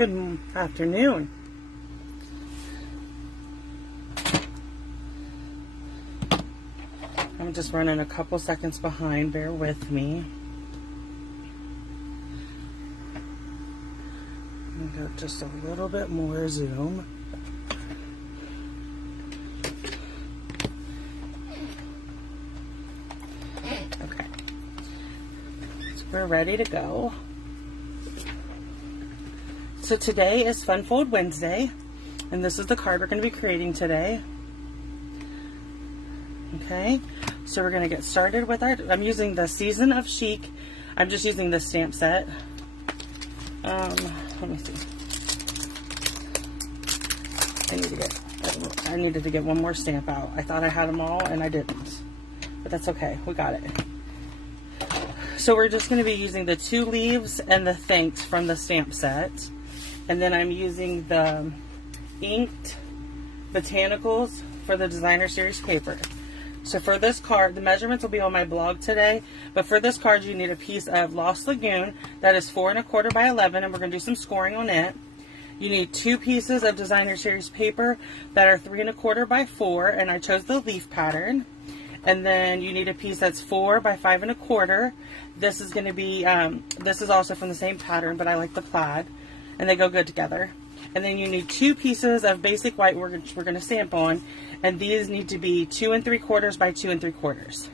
Good afternoon. I'm just running a couple seconds behind. Bear with me. I'm gonna go just a little bit more zoom. Okay. So we're ready to go. So today is Fun Fold Wednesday, and this is the card we're going to be creating today. Okay, so we're going to get started with I'm using the Season of Chic. I'm just using this stamp set. Let me see. I needed to get one more stamp out. I thought I had them all, and I didn't. But that's okay. We got it. So we're just going to be using the 2 leaves and the thanks from the stamp set. And then I'm using the inked botanicals for the designer series paper. So for this card, the measurements will be on my blog today, but for this card you need a piece of Lost Lagoon that is 4 1/4 by 11, and we're going to do some scoring on it. You need 2 pieces of designer series paper that are 3 1/4 by 4, and I chose the leaf pattern. And then you need a piece that's 4 by 5 1/4. This is going to be, this is also from the same pattern, but I like the plaid, and they go good together. And then you need 2 pieces of basic white we're going to stamp on, and these need to be 2 3/4 by 2 3/4.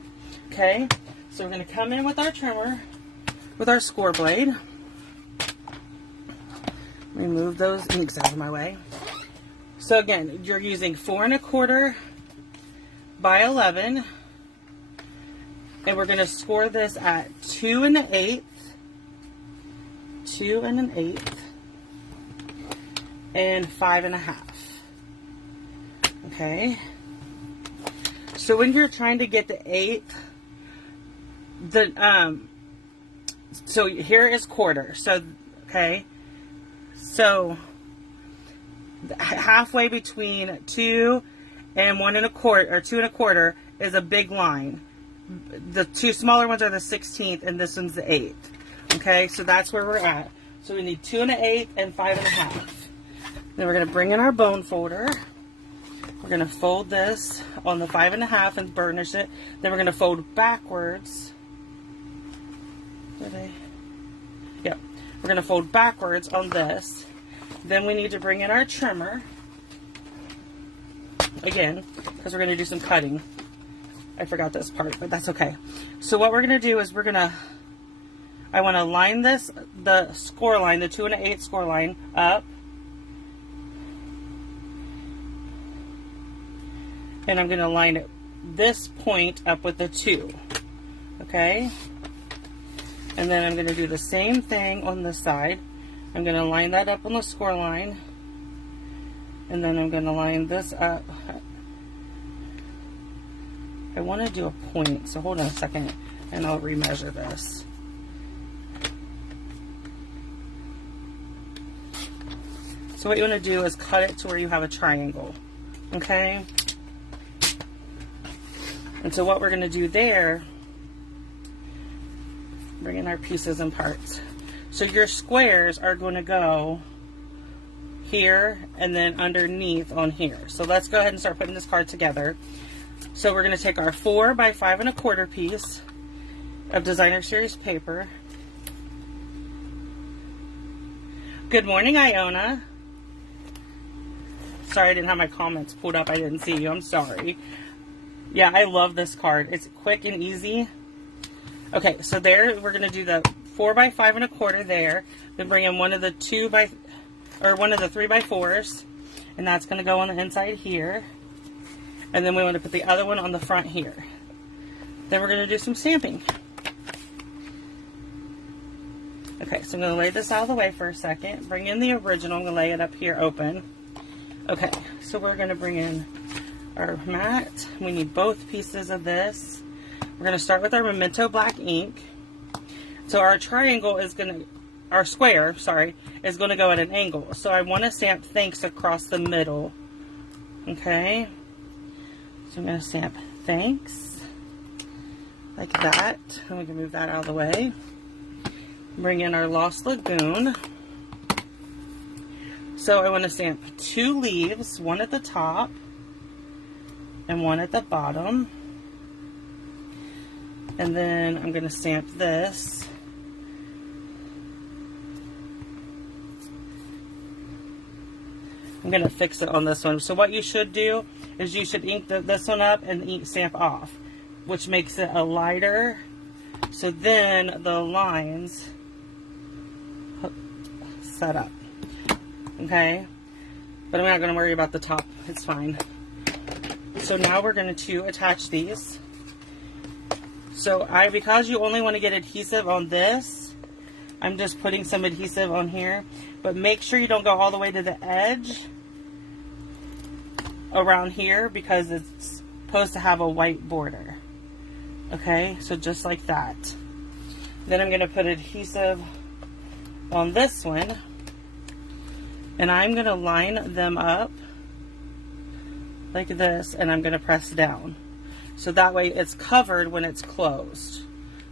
Okay, so we're going to come in with our trimmer, with our score blade. Remove those inks out of my way. So again, you're using 4 1/4 by 11, and we're going to score this at 2 1/8, 2 1/8. And 5 1/2. Okay. So when you're trying to get the 8th, so here is quarter. So okay. So halfway between 2 and 1 1/4 or 2 1/4 is a big line. The 2 smaller ones are the 16th, and this one's the 8th. Okay, so that's where we're at. So we need 2 1/8 and 5 1/2. Then we're going to bring in our bone folder. We're going to fold this on the 5 1/2 and burnish it. Then we're going to fold backwards. Yep. We're going to fold backwards on this. Then we need to bring in our trimmer. Again, because we're going to do some cutting. I forgot this part, but that's okay. So what we're going to do is I want to line this, the score line, the 2 1/8 score line up. And I'm going to line this point up with the 2. Okay? And then I'm going to do the same thing on this side. I'm going to line that up on the score line. And then I'm going to line this up. I want to do a point, so hold on a second and I'll remeasure this. So what you want to do is cut it to where you have a triangle. Okay? And so what we're going to do there, bring in our pieces and parts. So your squares are going to go here and then underneath on here. So let's go ahead and start putting this card together. So we're going to take our 4 by 5 1/4 piece of designer series paper. Good morning, Iona. Sorry I didn't have my comments pulled up. I didn't see you. I'm sorry. Yeah, I love this card. It's quick and easy. Okay, so there we're going to do the 4 by 5 1/4 there. Then bring in one of the 3 by 4s, and that's going to go on the inside here. And then we want to put the other one on the front here. Then we're going to do some stamping. Okay, so I'm going to lay this out of the way for a second. Bring in the original. I'm going to lay it up here open. Okay, so we're going to bring in our mat. We need both pieces of this. We're going to start with our Memento black ink. So our triangle is going to, our square, sorry, is going to go at an angle. So I want to stamp thanks across the middle. Okay. So I'm going to stamp thanks like that. And we can move that out of the way. Bring in our Lost Lagoon. So I want to stamp 2 leaves, one at the top and one at the bottom. And then I'm going to stamp this. I'm going to fix it on this one. So what you should do is you should ink this one up and ink stamp off, which makes it a lighter. So then the lines set up. Okay? But I'm not going to worry about the top. It's fine. So now we're going to attach these. So because you only want to get adhesive on this, I'm just putting some adhesive on here. But make sure you don't go all the way to the edge around here, because it's supposed to have a white border. Okay, so just like that. Then I'm going to put adhesive on this one, and I'm going to line them up like this, and I'm going to press down. So that way it's covered when it's closed.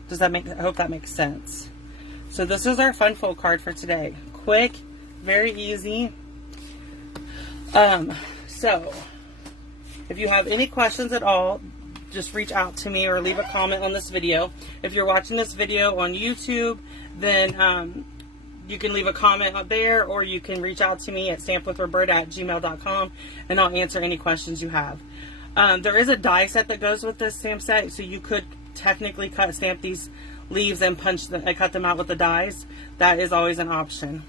Does that make, I hope that makes sense. So this is our fun fold card for today. Quick, very easy. So if you have any questions at all, just reach out to me or leave a comment on this video. If you're watching this video on YouTube, then you can leave a comment up there, or you can reach out to me at stampwithRoberta@gmail.com, and I'll answer any questions you have. There is a die set that goes with this stamp set, so you could technically stamp these leaves and cut them out with the dies. That is always an option.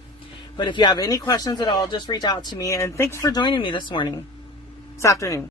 But if you have any questions at all, just reach out to me, and thanks for joining me this afternoon.